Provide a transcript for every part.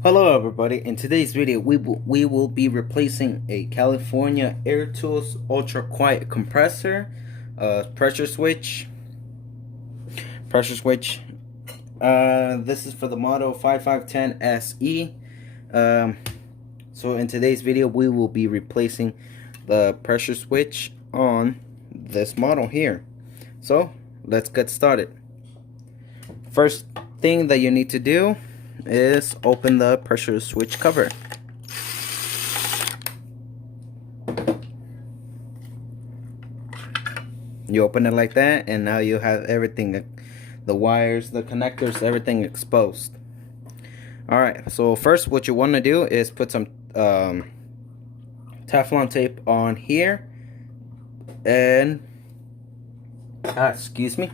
Hello everybody, in today's video we will be replacing a California Air Tools Ultra Quiet compressor, pressure switch. This is for the model 5510 SE. So in today's video we will be replacing the pressure switch on this model here. So let's get started. First thing that you need to do is open the pressure switch cover. You open it like that, and now you have everything, the wires, the connectors, everything exposed. Alright, so first what you want to do is put some Teflon tape on here, and excuse me,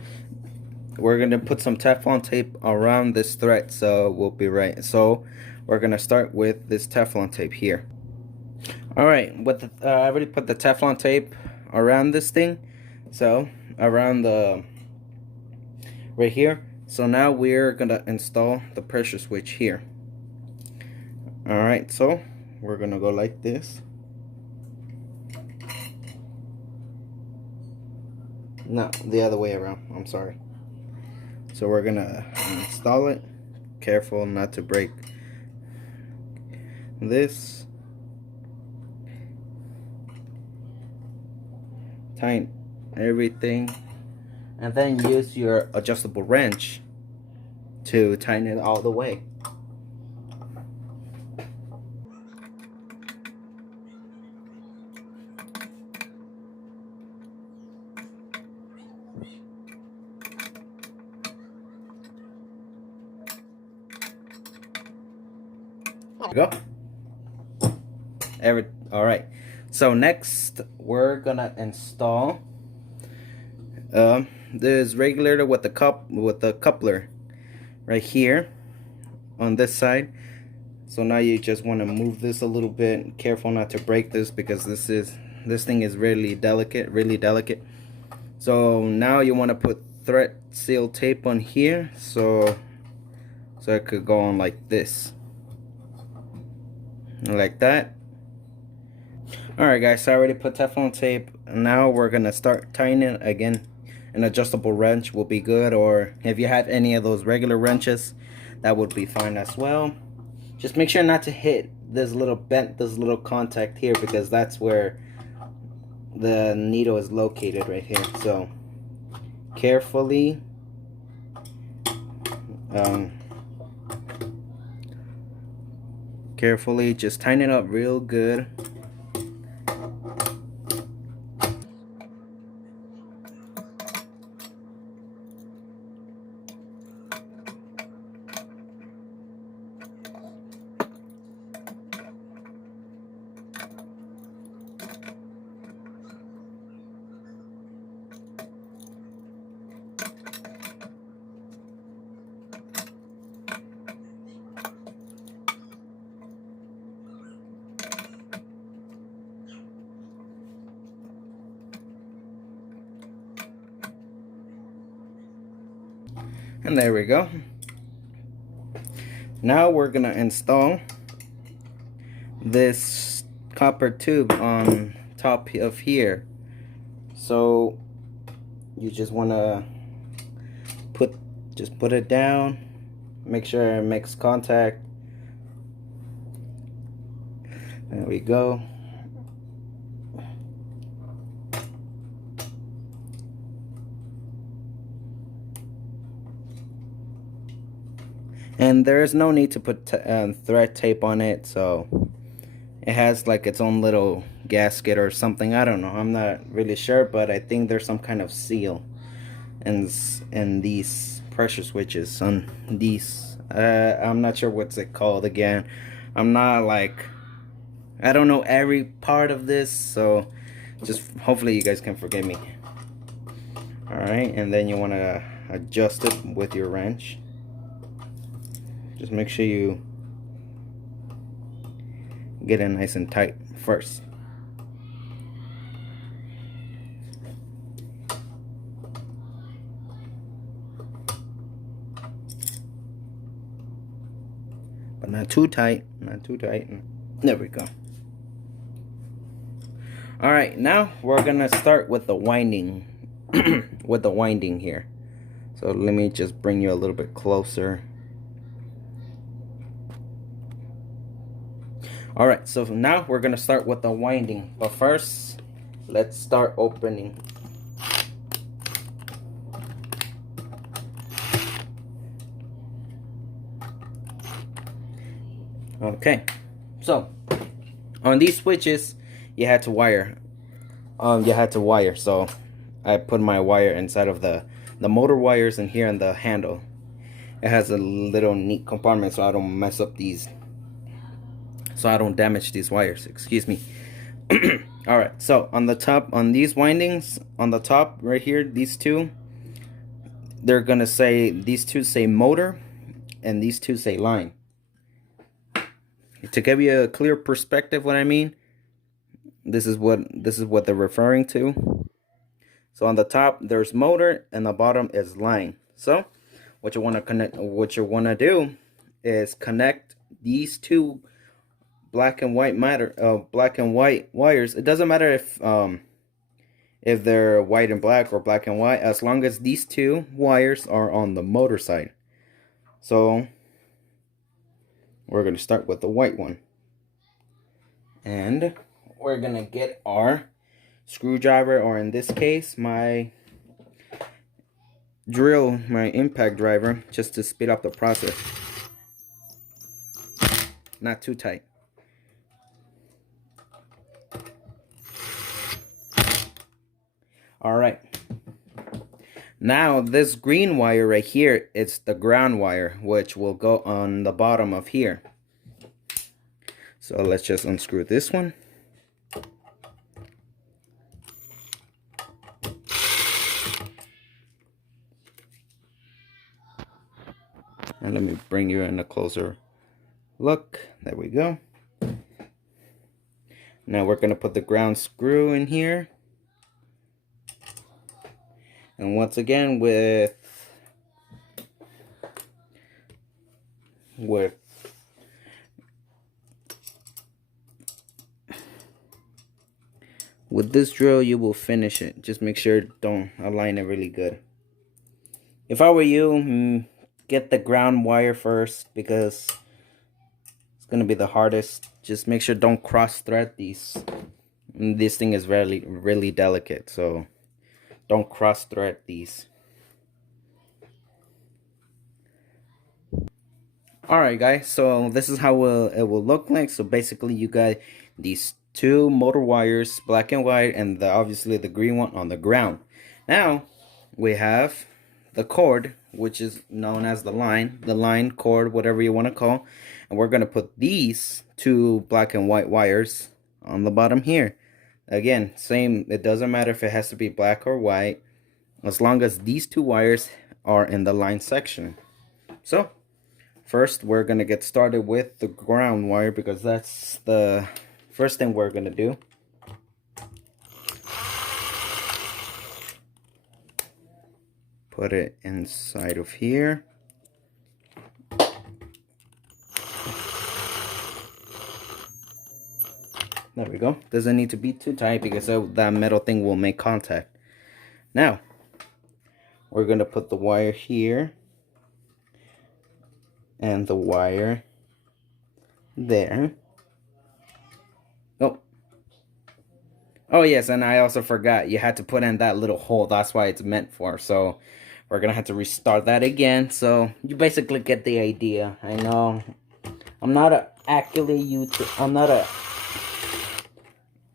we're gonna put some Teflon tape around this thread, so we'll be right. So we're gonna start with this Teflon tape here. All right, with the, I already put the Teflon tape around this thing, so around the right here. So now we're gonna install the pressure switch here. All right, so we're gonna go like this. No, the other way around, I'm sorry. So we're gonna install it. Careful not to break this. Tighten everything, and then use your adjustable wrench to tighten it all the way. There we go. All right. So next we're gonna install this regulator with the coupler right here on this side. So now you just want to move this a little bit. Careful not to break this, because this thing is really delicate. So now you want to put thread seal tape on here, so it could go on like this. Like that. Alright guys, so I already put Teflon tape. Now we're gonna start tightening again. An adjustable wrench will be good, or if you have any of those regular wrenches, that would be fine as well. Just make sure not to hit this little contact here, because that's where the needle is located, right here. So carefully just tighten it up real good. And there we go. Now we're gonna install this copper tube on top of here. So you just wanna put it down, make sure it makes contact. There we go. And there is no need to put thread tape on it, so it has like its own little gasket or something. I don't know, I'm not really sure, but I think there's some kind of seal in these pressure switches on these. I'm not sure what's it called again. I'm not like, I don't know every part of this, so just hopefully you guys can forgive me. Alright, and then you want to adjust it with your wrench. Just make sure you get it nice and tight first. but not too tight. Not too tight. There we go. All right, now we're gonna start with the winding. With the winding here. So let me just bring you a little bit closer. All right, so now we're gonna start with the winding, but first let's start opening. Okay, so on these switches you had to wire. So I put my wire inside of the motor wires in here, and the handle. It has a little neat compartment so I don't mess up these, so I don't damage these wires, excuse me. All right, so on the top, on these windings, on the top right here, these two, they're gonna say, these two say motor and these two say line. To give you a clear perspective what I mean, this is what they're referring to. So on the top there's motor and the bottom is line. So what you want to do is connect these two black and white wires. It doesn't matter if they're white and black or black and white, as long as these two wires are on the motor side. So we're going to start with the white one, and we're going to get our screwdriver, or in this case my drill, my impact driver, just to speed up the process. Not too tight. All right, now this green wire right here, it's the ground wire, which will go on the bottom of here. So let's just unscrew this one. And let me bring you in a closer look. There we go. Now we're going to put the ground screw in here. And once again, with this drill, you will finish it. Just make sure don't align it really good. If I were you, get the ground wire first, because it's gonna be the hardest. Just make sure don't cross thread these. This thing is really delicate, so don't cross thread these. Alright guys, so this is how it will look like. So basically you got these two motor wires, black and white, and obviously the green one on the ground. Now we have the cord, which is known as the line cord, whatever you want to call, and we're going to put these two black and white wires on the bottom here. Again, same, it doesn't matter if it has to be black or white, as long as these two wires are in the line section. So first we're going to get started with the ground wire, because that's the first thing we're going to do. Put it inside of here. There we go. Doesn't need to be too tight, because that metal thing will make contact. Now we're going to put the wire here and the wire there. Oh yes, and I also forgot, you had to put in that little hole. That's why it's meant for. So we're gonna have to restart that again. So you basically get the idea. I know I'm not I'm not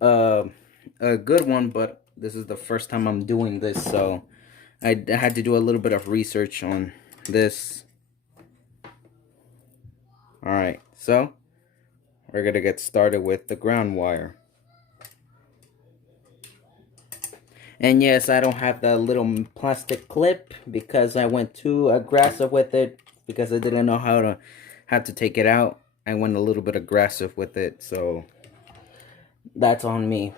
a good one, but this is the first time I'm doing this, so I had to do a little bit of research on this. Alright, so we're gonna get started with the ground wire. And yes, I don't have the little plastic clip because I went too aggressive with it, because I didn't know how to take it out. I went a little bit aggressive with it, so that's on me.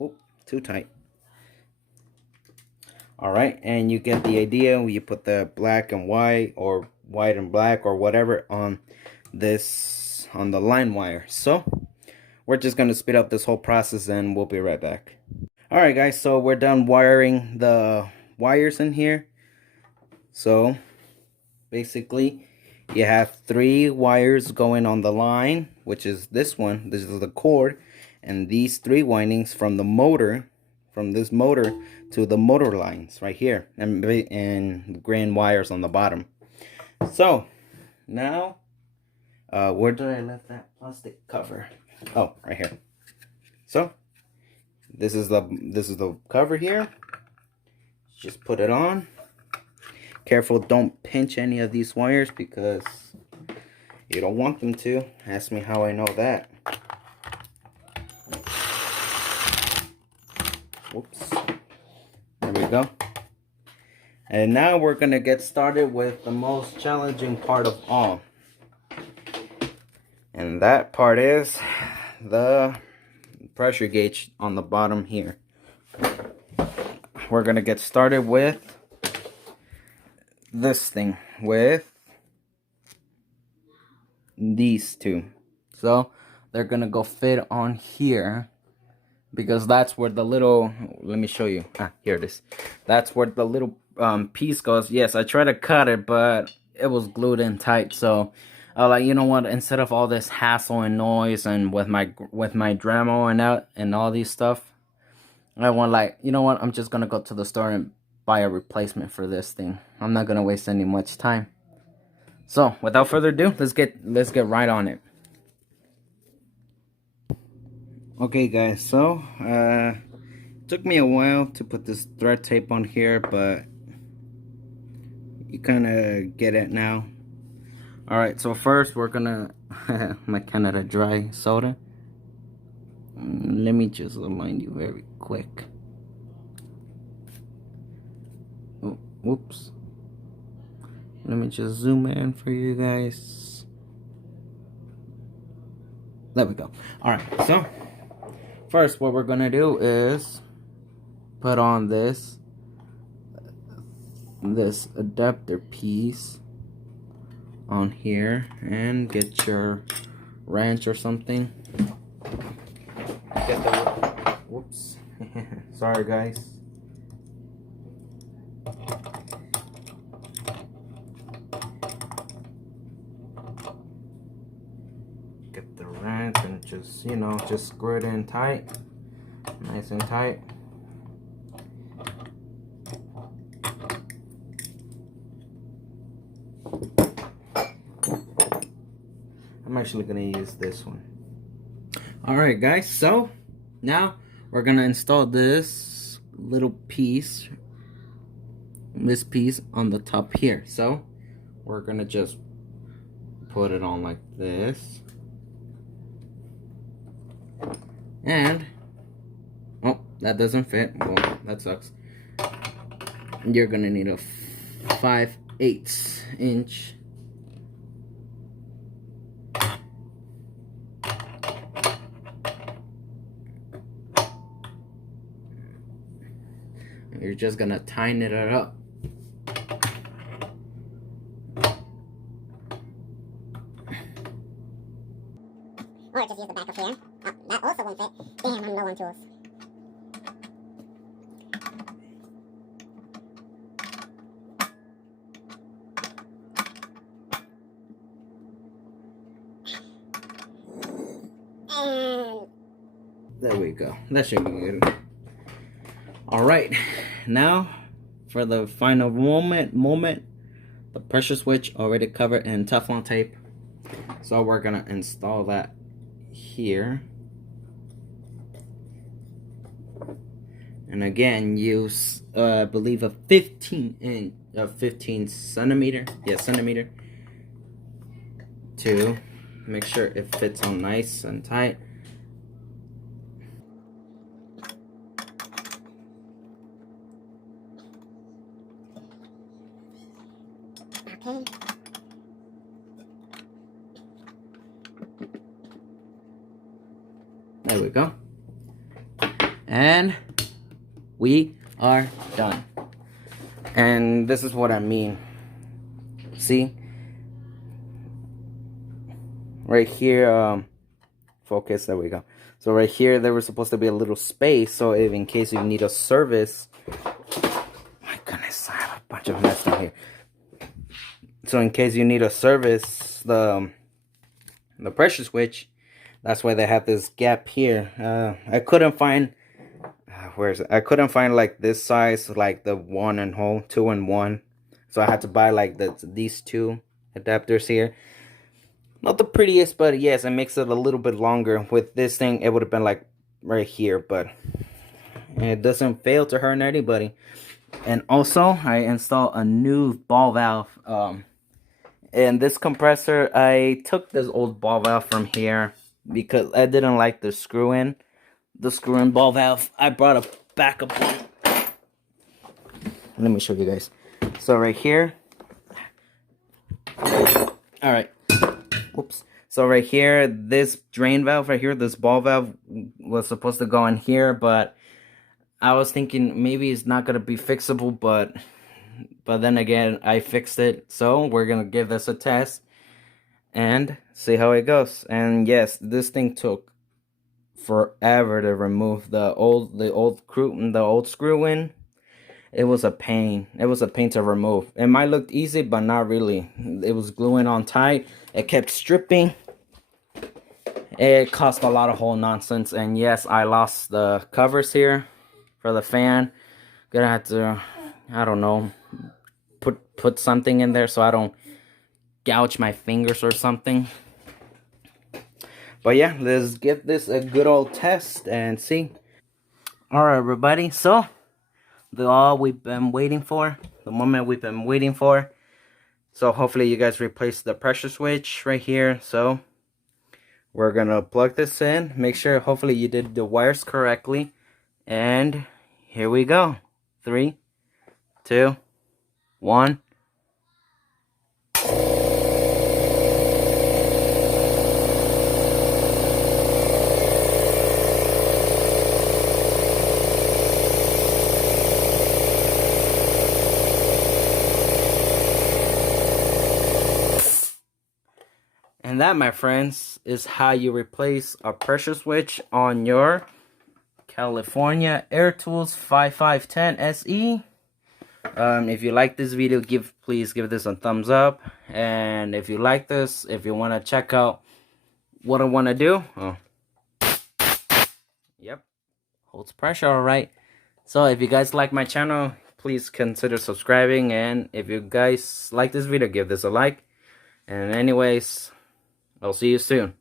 Oh, too tight. All right, and you get the idea. You put the black and white, or white and black, or whatever on this, on the line wire. So we're just going to speed up this whole process and we'll be right back. All right, guys, so we're done wiring the wires in here. So basically you have 3 wires going on the line, which is this one. This is the cord, and these 3 windings from the motor, from this motor to the motor lines right here, and green wires on the bottom. So now where did I leave that plastic cover? Oh, right here. So this is the cover here. Just put it on. Careful, don't pinch any of these wires because you don't want them to. Ask me how I know that. Whoops. There we go. And now we're gonna get started with the most challenging part of all. And that part is the pressure gauge on the bottom here. We're gonna get started with this thing, with these 2. So they're gonna go fit on here, because that's where the little, let me show you, here it is. That's where the little piece goes. Yes, I tried to cut it, but it was glued in tight. So like, you know what, instead of all this hassle and noise and with my Dremel and all these stuff, I want, like, you know what, I'm just gonna go to the store and buy a replacement for this thing. I'm not gonna waste any much time. So without further ado, let's get right on it. Okay guys, so took me a while to put this thread tape on here, but you kind of get it now. Alright, so first we're gonna my Canada Dry soda. Let me just remind you very quick. Oh, whoops. Let me just zoom in for you guys. There we go. Alright, so first what we're gonna do is put on this adapter piece on here, and get your wrench or something. Get the, whoops. Sorry guys. Get the wrench and just, you know, just screw it in tight, nice and tight. I'm actually gonna use this one. Alright guys, so now we're gonna install this little piece, on the top here. So we're gonna just put it on like this, and oh, that doesn't fit. Well, that sucks. You're gonna need a 5/8 inch you're just gonna tighten it up. Or just use the back of here. Oh, that also won't fit. Damn, I'm low on tools. And there we go. That should be good. Alright, now for the final moment, the pressure switch already covered in Teflon tape. So we're gonna install that here. And again, use I believe a 15 centimeter, centimeter, to make sure it fits on nice and tight. okay. There we go. And we are done. And this is what I mean. See? Right here, focus, there we go. So right here, there was supposed to be a little space, so if in case you need a service, my goodness, I have a bunch of mess down here. So in case you need a service, the pressure switch, that's why they have this gap here. I couldn't find, where is it? I couldn't find like this size, like the 1 and hole, 2 and 1. So I had to buy like these two adapters here. Not the prettiest, but yes, it makes it a little bit longer. With this thing, it would have been like right here, but it doesn't fail to hurt anybody. And also, I installed a new ball valve. And this compressor, I took this old ball valve from here because I didn't like the screw-in ball valve. I brought a backup one. Let me show you guys. So right here. All right. Oops. So right here, this drain valve right here, this ball valve was supposed to go in here, but I was thinking maybe it's not gonna be fixable, but then again, I fixed it. So we're gonna give this a test and see how it goes. And yes, this thing took forever to remove the old screw in. It was a pain. It was a pain to remove. It might look easy, but not really. It was gluing on tight. It kept stripping. It caused a lot of whole nonsense. And yes, I lost the covers here for the fan. Gonna have to, I don't know, put something in there so I don't gouge my fingers or something. But yeah, let's give this a good old test and see. Alright, everybody, so the moment we've been waiting for. So hopefully you guys replace the pressure switch right here. So we're gonna plug this in, make sure hopefully you did the wires correctly, and here we go. 3, 2, 1. And that, my friends, is how you replace a pressure switch on your California Air Tools 5510 SE. If you like this video, please give this a thumbs up. And if you like this, if you want to check out what I want to do, yep, holds pressure, all right. So if you guys like my channel, please consider subscribing. And if you guys like this video, give this a like. And anyways, I'll see you soon.